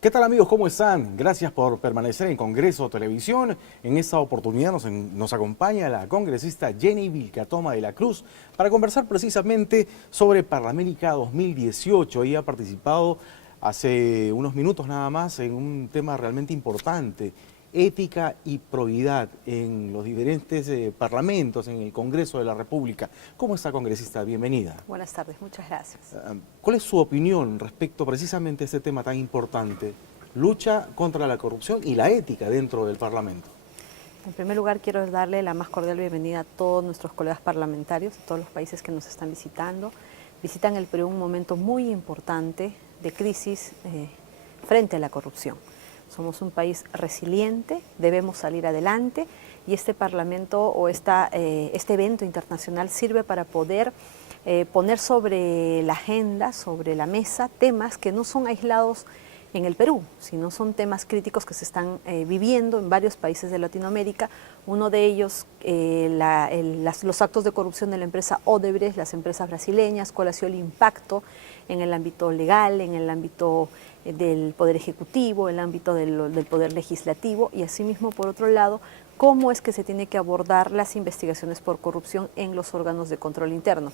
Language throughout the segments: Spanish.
¿Qué tal amigos? ¿Cómo están? Gracias por permanecer en Congreso Televisión. En esta oportunidad nos acompaña la congresista Jenny Vilcatoma de la Cruz para conversar precisamente sobre Parlamérica 2018. Ella ha participado hace unos minutos nada más en un tema realmente importante: ética y probidad en los diferentes parlamentos, en el Congreso de la República. ¿Cómo está, congresista? Bienvenida. Buenas tardes, muchas gracias. ¿Cuál es su opinión respecto precisamente a este tema tan importante? Lucha contra la corrupción y la ética dentro del Parlamento. En primer lugar, quiero darle la más cordial bienvenida a todos nuestros colegas parlamentarios, a todos los países que nos están visitando. Visitan el Perú en un momento muy importante de crisis frente a la corrupción. Somos un país resiliente, debemos salir adelante y este Parlamento o este evento internacional sirve para poder poner sobre la agenda, sobre la mesa, temas que no son aislados en el Perú, sino son temas críticos que se están viviendo en varios países de Latinoamérica. Uno de ellos, los actos de corrupción de la empresa Odebrecht, las empresas brasileñas, cuál ha sido el impacto en el ámbito legal, en el ámbito del Poder Ejecutivo, el ámbito del Poder Legislativo y asimismo, por otro lado, cómo es que se tiene que abordar las investigaciones por corrupción en los órganos de control interno.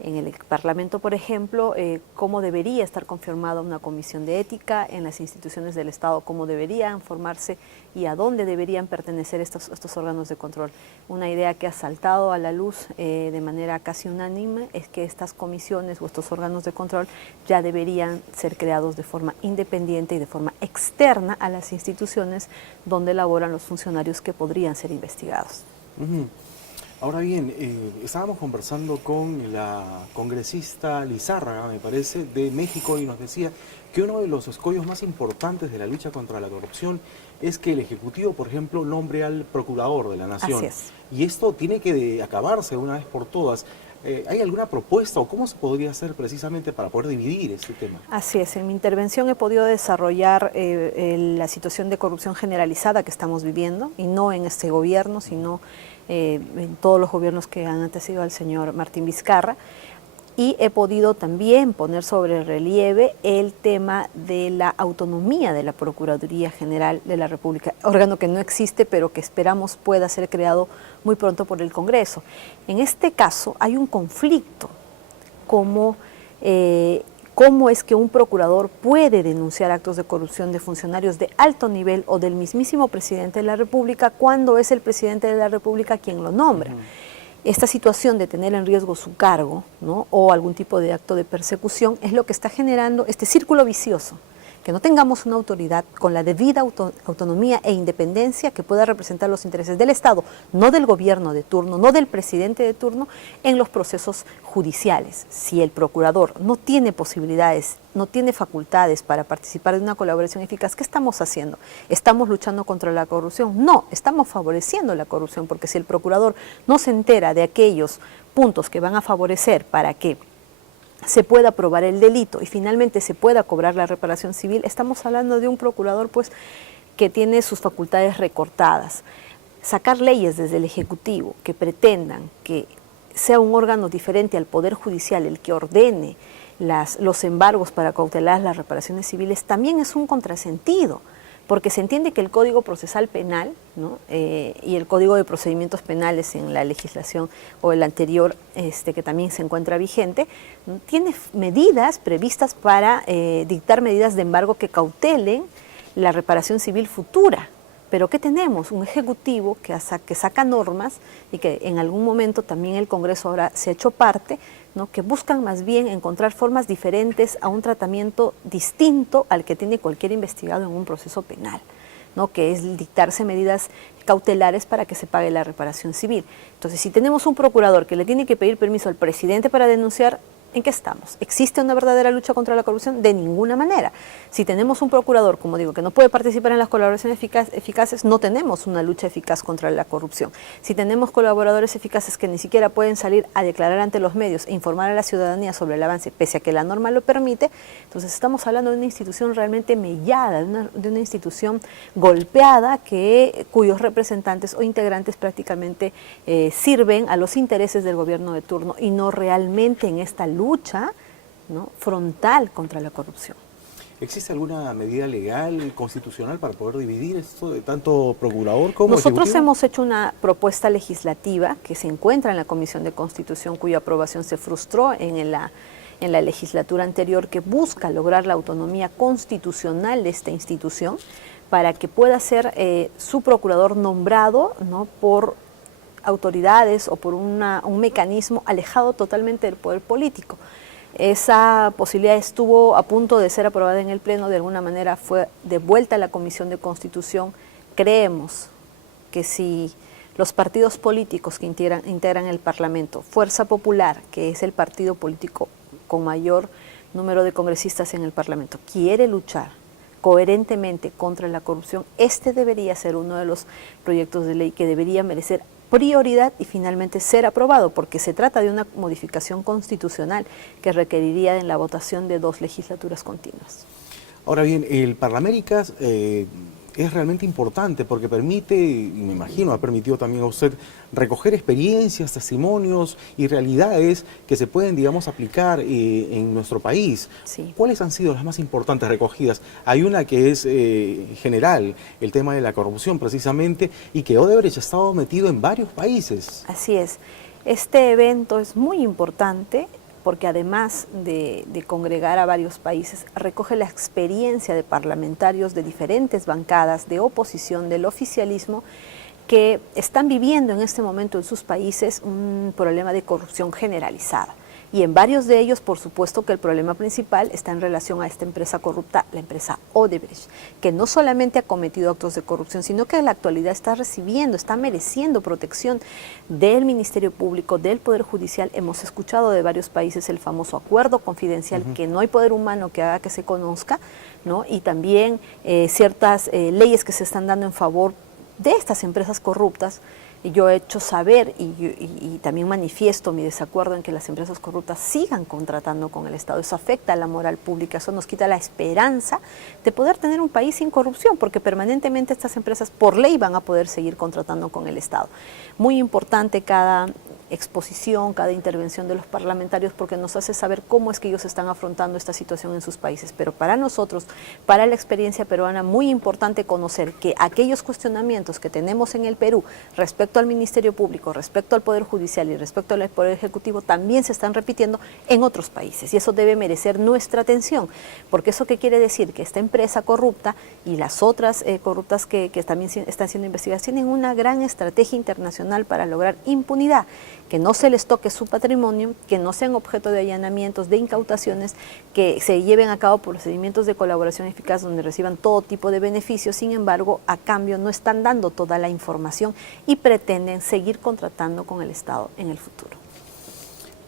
En el Parlamento, por ejemplo, cómo debería estar conformada una comisión de ética, en las instituciones del Estado, cómo deberían formarse y a dónde deberían pertenecer estos órganos de control. Una idea que ha saltado a la luz de manera casi unánime es que estas comisiones o estos órganos de control ya deberían ser creados de forma independiente y de forma externa a las instituciones donde laboran los funcionarios que podrían ser investigados. Ahora bien, estábamos conversando con la congresista Lizárraga, me parece, de México, y nos decía que uno de los escollos más importantes de la lucha contra la corrupción es que el Ejecutivo, por ejemplo, nombre al Procurador de la Nación. Así es. Y esto tiene que acabarse de una vez por todas. ¿Hay alguna propuesta o cómo se podría hacer precisamente para poder dividir este tema? Así es, en mi intervención he podido desarrollar la situación de corrupción generalizada que estamos viviendo, y no en este gobierno, sino en todos los gobiernos que han antecedido al señor Martín Vizcarra, y he podido también poner sobre relieve el tema de la autonomía de la Procuraduría General de la República, órgano que no existe pero que esperamos pueda ser creado muy pronto por el Congreso. En este caso hay un conflicto, cómo es que un procurador puede denunciar actos de corrupción de funcionarios de alto nivel o del mismísimo presidente de la República cuando es el presidente de la República quien lo nombra. Esta situación de tener en riesgo su cargo, ¿no?, o algún tipo de acto de persecución es lo que está generando este círculo vicioso, que no tengamos una autoridad con la debida autonomía e independencia que pueda representar los intereses del Estado, no del gobierno de turno, no del presidente de turno, en los procesos judiciales. Si el procurador no tiene posibilidades, no tiene facultades para participar de una colaboración eficaz, ¿qué estamos haciendo? ¿Estamos luchando contra la corrupción? No, estamos favoreciendo la corrupción, porque si el procurador no se entera de aquellos puntos que van a favorecer para que se pueda probar el delito y finalmente se pueda cobrar la reparación civil, estamos hablando de un procurador pues que tiene sus facultades recortadas. Sacar leyes desde el Ejecutivo que pretendan que sea un órgano diferente al Poder Judicial el que ordene los embargos para cautelar las reparaciones civiles también es un contrasentido, porque se entiende que el Código Procesal Penal, ¿no?, y el Código de Procedimientos Penales en la legislación o el anterior, que también se encuentra vigente, ¿no?, tiene medidas previstas para dictar medidas de embargo que cautelen la reparación civil futura. Pero ¿qué tenemos? Un Ejecutivo que saca normas y que en algún momento también el Congreso ahora se ha hecho parte, ¿no?, que buscan más bien encontrar formas diferentes a un tratamiento distinto al que tiene cualquier investigado en un proceso penal, ¿no?, que es dictarse medidas cautelares para que se pague la reparación civil. Entonces, si tenemos un procurador que le tiene que pedir permiso al presidente para denunciar, ¿en qué estamos? ¿Existe una verdadera lucha contra la corrupción? De ninguna manera. Si tenemos un procurador, como digo, que no puede participar en las colaboraciones eficaces, no tenemos una lucha eficaz contra la corrupción. Si tenemos colaboradores eficaces que ni siquiera pueden salir a declarar ante los medios e informar a la ciudadanía sobre el avance, pese a que la norma lo permite, entonces estamos hablando de una institución realmente mellada, de una institución golpeada cuyos representantes o integrantes prácticamente sirven a los intereses del gobierno de turno y no realmente en esta lucha, ¿no?, frontal contra la corrupción. ¿Existe alguna medida legal, constitucional, para poder dividir esto de tanto procurador como Nosotros ejecutivo? hemos hecho una propuesta legislativa que se encuentra en la Comisión de Constitución, cuya aprobación se frustró en la legislatura anterior, que busca lograr la autonomía constitucional de esta institución para que pueda ser su procurador nombrado, ¿no?, por autoridades o por un mecanismo alejado totalmente del poder político. Esa posibilidad estuvo a punto de ser aprobada en el Pleno, de alguna manera fue devuelta a la Comisión de Constitución. Creemos que si los partidos políticos que integran el Parlamento, Fuerza Popular, que es el partido político con mayor número de congresistas en el Parlamento, quiere luchar coherentemente contra la corrupción, este debería ser uno de los proyectos de ley que debería merecer prioridad y finalmente ser aprobado, porque se trata de una modificación constitucional que requeriría en la votación de 2 legislaturas continuas. Ahora bien, el Parlaméricas es realmente importante porque permite, y me imagino ha permitido también a usted, recoger experiencias, testimonios y realidades que se pueden, digamos, aplicar en nuestro país. Sí. ¿Cuáles han sido las más importantes recogidas? Hay una que es general, el tema de la corrupción precisamente, y que Odebrecht ha estado metido en varios países. Así es. Este evento es muy importante porque además de congregar a varios países, recoge la experiencia de parlamentarios de diferentes bancadas, de oposición, del oficialismo, que están viviendo en este momento en sus países un problema de corrupción generalizada. Y en varios de ellos, por supuesto, que el problema principal está en relación a esta empresa corrupta, la empresa Odebrecht, que no solamente ha cometido actos de corrupción, sino que en la actualidad está recibiendo, está mereciendo protección del Ministerio Público, del Poder Judicial. Hemos escuchado de varios países el famoso acuerdo confidencial, que no hay poder humano que haga que se conozca, ¿no? Y también ciertas leyes que se están dando en favor de estas empresas corruptas. Yo he hecho saber y también manifiesto mi desacuerdo en que las empresas corruptas sigan contratando con el Estado. Eso afecta a la moral pública, eso nos quita la esperanza de poder tener un país sin corrupción, porque permanentemente estas empresas por ley van a poder seguir contratando con el Estado. Muy importante cada exposición, cada intervención de los parlamentarios, porque nos hace saber cómo es que ellos están afrontando esta situación en sus países. Pero para nosotros, para la experiencia peruana, muy importante conocer que aquellos cuestionamientos que tenemos en el Perú respecto al Ministerio Público, respecto al Poder Judicial y respecto al Poder Ejecutivo también se están repitiendo en otros países, y eso debe merecer nuestra atención, porque eso qué quiere decir, que esta empresa corrupta y las otras corruptas que también están siendo investigadas tienen una gran estrategia internacional para lograr impunidad, que no se les toque su patrimonio, que no sean objeto de allanamientos, de incautaciones, que se lleven a cabo procedimientos de colaboración eficaz donde reciban todo tipo de beneficios. Sin embargo, a cambio no están dando toda la información y pretenden seguir contratando con el Estado en el futuro.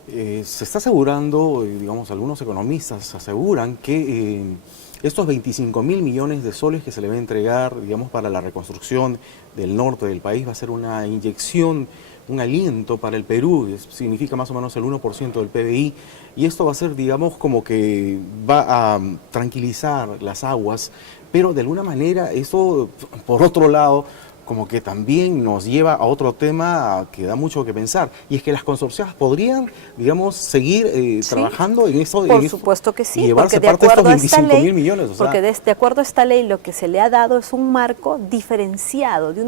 Se está asegurando, digamos, algunos economistas aseguran que estos 25.000 millones de soles que se le va a entregar, digamos, para la reconstrucción del norte del país va a ser una inyección, un aliento para el Perú, significa más o menos el 1% del PBI, y esto va a ser, digamos, como que va a tranquilizar las aguas, pero de alguna manera eso, por otro lado, como que también nos lleva a otro tema que da mucho que pensar, y es que las consorciadas podrían, digamos, seguir trabajando en eso. Por supuesto que sí, y llevarse porque de parte acuerdo de a estos esta 25.000 ley, millones. porque de acuerdo a esta ley lo que se le ha dado es un marco diferenciado, de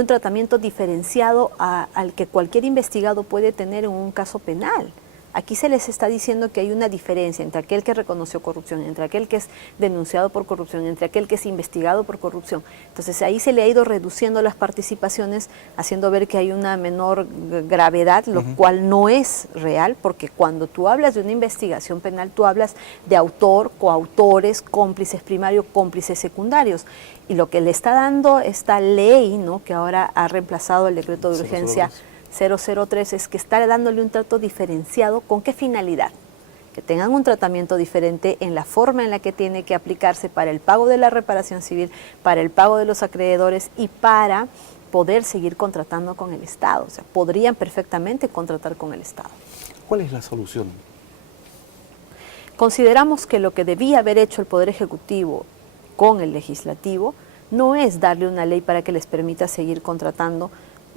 un tratamiento diferenciado al que cualquier investigado puede tener en un caso penal. Aquí se les está diciendo que hay una diferencia entre aquel que reconoció corrupción, entre aquel que es denunciado por corrupción, entre aquel que es investigado por corrupción. Entonces ahí se le ha ido reduciendo las participaciones, haciendo ver que hay una menor gravedad, lo cual no es real, porque cuando tú hablas de una investigación penal, tú hablas de autor, coautores, cómplices primarios, cómplices secundarios. Y lo que le está dando esta ley, ¿no?, que ahora ha reemplazado el decreto de urgencia 003, es que está dándole un trato diferenciado. ¿Con qué finalidad? Que tengan un tratamiento diferente en la forma en la que tiene que aplicarse para el pago de la reparación civil, para el pago de los acreedores y para poder seguir contratando con el Estado. O sea, podrían perfectamente contratar con el Estado. ¿Cuál es la solución? Consideramos que lo que debía haber hecho el Poder Ejecutivo con el Legislativo no es darle una ley para que les permita seguir contratando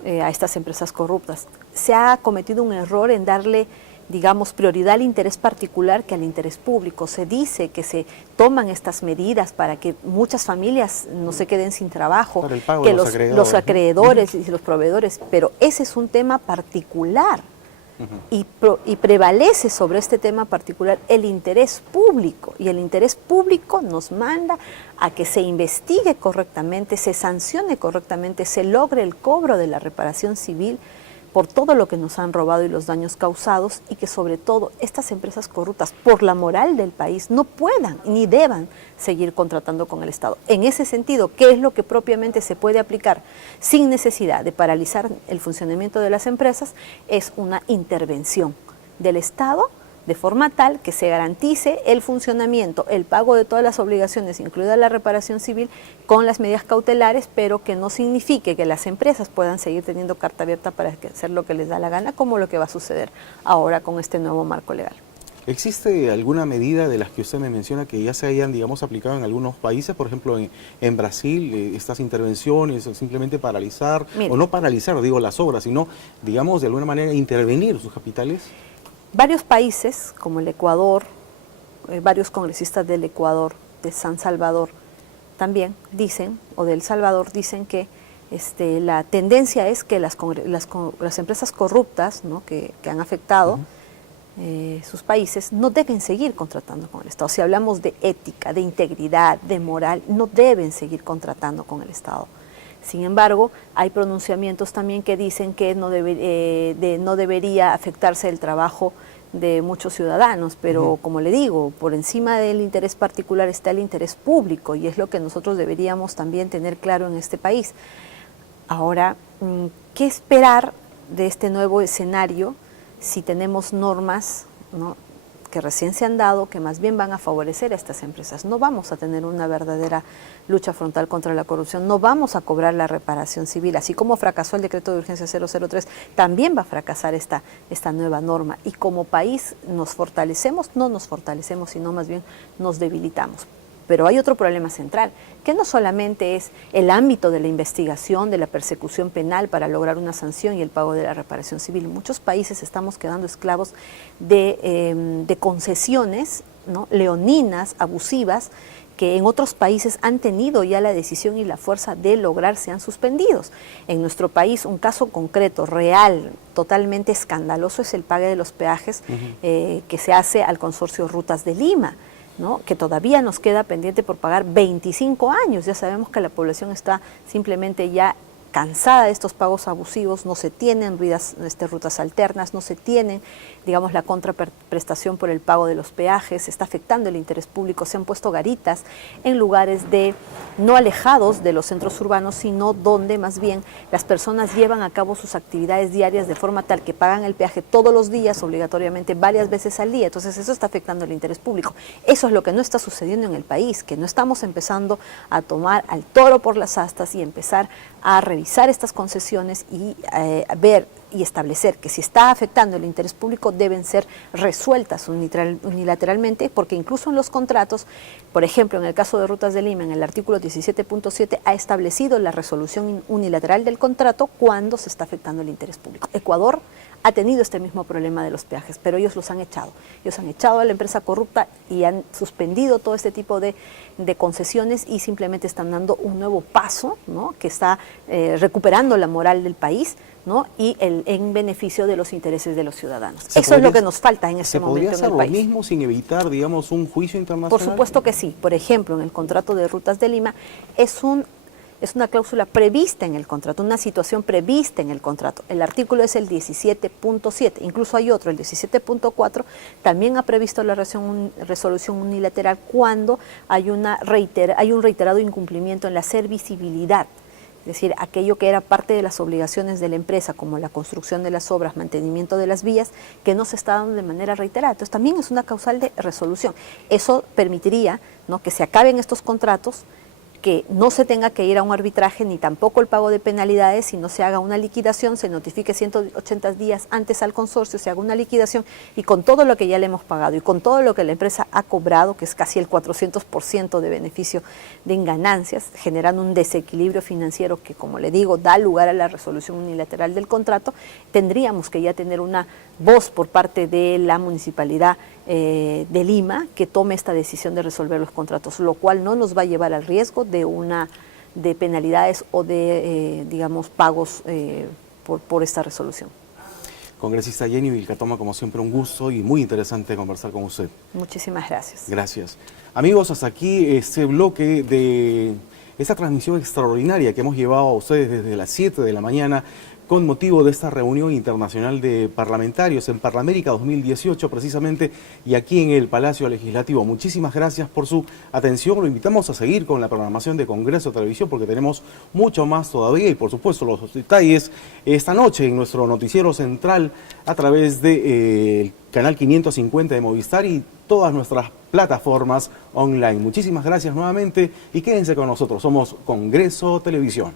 a estas empresas corruptas. Se ha cometido un error en darle digamos, prioridad al interés particular que al interés público. Se dice que se toman estas medidas para que muchas familias no se queden sin trabajo, para el pago que de los acreedores y los proveedores, pero ese es un tema particular. Y prevalece sobre este tema particular el interés público, y el interés público nos manda a que se investigue correctamente, se sancione correctamente, se logre el cobro de la reparación civil por todo lo que nos han robado y los daños causados, y que sobre todo estas empresas corruptas, por la moral del país, no puedan ni deban seguir contratando con el Estado. En ese sentido, ¿qué es lo que propiamente se puede aplicar sin necesidad de paralizar el funcionamiento de las empresas? Es una intervención del Estado de forma tal que se garantice el funcionamiento, el pago de todas las obligaciones, incluida la reparación civil, con las medidas cautelares, pero que no signifique que las empresas puedan seguir teniendo carta abierta para hacer lo que les da la gana, como lo que va a suceder ahora con este nuevo marco legal. ¿Existe alguna medida de las que usted me menciona que ya se hayan, digamos, aplicado en algunos países? Por ejemplo, en Brasil, estas intervenciones, o simplemente paralizar, o no paralizar, digo, las obras, sino, digamos, de alguna manera intervenir sus capitales. Varios países, como el Ecuador, varios congresistas del Ecuador, de San Salvador, también dicen, o de El Salvador, dicen que la tendencia es que las empresas corruptas, ¿no?, que han afectado sus países, no deben seguir contratando con el Estado. Si hablamos de ética, de integridad, de moral, no deben seguir contratando con el Estado. Sin embargo, hay pronunciamientos también que dicen que no debería afectarse el trabajo de muchos ciudadanos, pero como le digo, por encima del interés particular está el interés público, y es lo que nosotros deberíamos también tener claro en este país. Ahora, ¿qué esperar de este nuevo escenario si tenemos normas, ¿no?, que recién se han dado, que más bien van a favorecer a estas empresas? No vamos a tener una verdadera lucha frontal contra la corrupción, no vamos a cobrar la reparación civil, así como fracasó el decreto de urgencia 003, también va a fracasar esta nueva norma, y como país nos fortalecemos, no nos fortalecemos, sino más bien nos debilitamos. Pero hay otro problema central, que no solamente es el ámbito de la investigación, de la persecución penal para lograr una sanción y el pago de la reparación civil. En muchos países estamos quedando esclavos de concesiones, ¿no?, leoninas, abusivas, que en otros países han tenido ya la decisión y la fuerza de lograr sean suspendidos. En nuestro país, un caso concreto, real, totalmente escandaloso, es el pague de los peajes que se hace al consorcio Rutas de Lima, ¿no?, que todavía nos queda pendiente por pagar 25 años. Ya sabemos que la población está simplemente ya cansada de estos pagos abusivos, no se tienen rutas alternas, no se tienen, digamos, la contraprestación por el pago de los peajes, se está afectando el interés público, se han puesto garitas en lugares no alejados de los centros urbanos, sino donde más bien las personas llevan a cabo sus actividades diarias de forma tal que pagan el peaje todos los días, obligatoriamente, varias veces al día. Entonces eso está afectando el interés público. Eso es lo que no está sucediendo en el país, que no estamos empezando a tomar al toro por las astas y empezar a revisar estas concesiones y ver y establecer que si está afectando el interés público deben ser resueltas unilateralmente, porque incluso en los contratos, por ejemplo, en el caso de Rutas de Lima, en el artículo 17.7 ha establecido la resolución unilateral del contrato cuando se está afectando el interés público. Ecuador ha tenido este mismo problema de los peajes, pero ellos los han echado. Ellos han echado a la empresa corrupta y han suspendido todo este tipo de concesiones y simplemente están dando un nuevo paso, ¿no?, que está recuperando la moral del país, ¿no?, y en beneficio de los intereses de los ciudadanos. Eso es lo que nos falta en este momento en el país. ¿Se podría hacer lo mismo sin evitar, digamos, un juicio internacional? Por supuesto que sí. Por ejemplo, en el contrato de Rutas de Lima es una cláusula prevista en el contrato, una situación prevista en el contrato. El artículo es el 17.7, incluso hay otro, el 17.4, también ha previsto la resolución unilateral cuando hay un reiterado incumplimiento en la servicibilidad. Es decir, aquello que era parte de las obligaciones de la empresa, como la construcción de las obras, mantenimiento de las vías, que no se está dando de manera reiterada. Entonces también es una causal de resolución. Eso permitiría, ¿no?, que se acaben estos contratos que no se tenga que ir a un arbitraje ni tampoco el pago de penalidades, sino se haga una liquidación, se notifique 180 días antes al consorcio, se haga una liquidación y con todo lo que ya le hemos pagado y con todo lo que la empresa ha cobrado, que es casi el 400% de beneficio de ganancias, generando un desequilibrio financiero que, como le digo, da lugar a la resolución unilateral del contrato, tendríamos que ya tener una voz por parte de la Municipalidad de Lima que tome esta decisión de resolver los contratos, lo cual no nos va a llevar al riesgo de penalidades o de, digamos, pagos por esta resolución. Congresista Jenny Vilcatoma, como siempre, un gusto y muy interesante conversar con usted. Muchísimas gracias. Gracias. Amigos, hasta aquí este bloque de esta transmisión extraordinaria que hemos llevado a ustedes desde las 7 de la mañana con motivo de esta reunión internacional de parlamentarios en Parlamérica 2018 precisamente y aquí en el Palacio Legislativo. Muchísimas gracias por su atención. Lo invitamos a seguir con la programación de Congreso Televisión porque tenemos mucho más todavía y por supuesto los detalles esta noche en nuestro noticiero central a través del canal 550 de Movistar y todas nuestras plataformas online. Muchísimas gracias nuevamente y quédense con nosotros. Somos Congreso Televisión.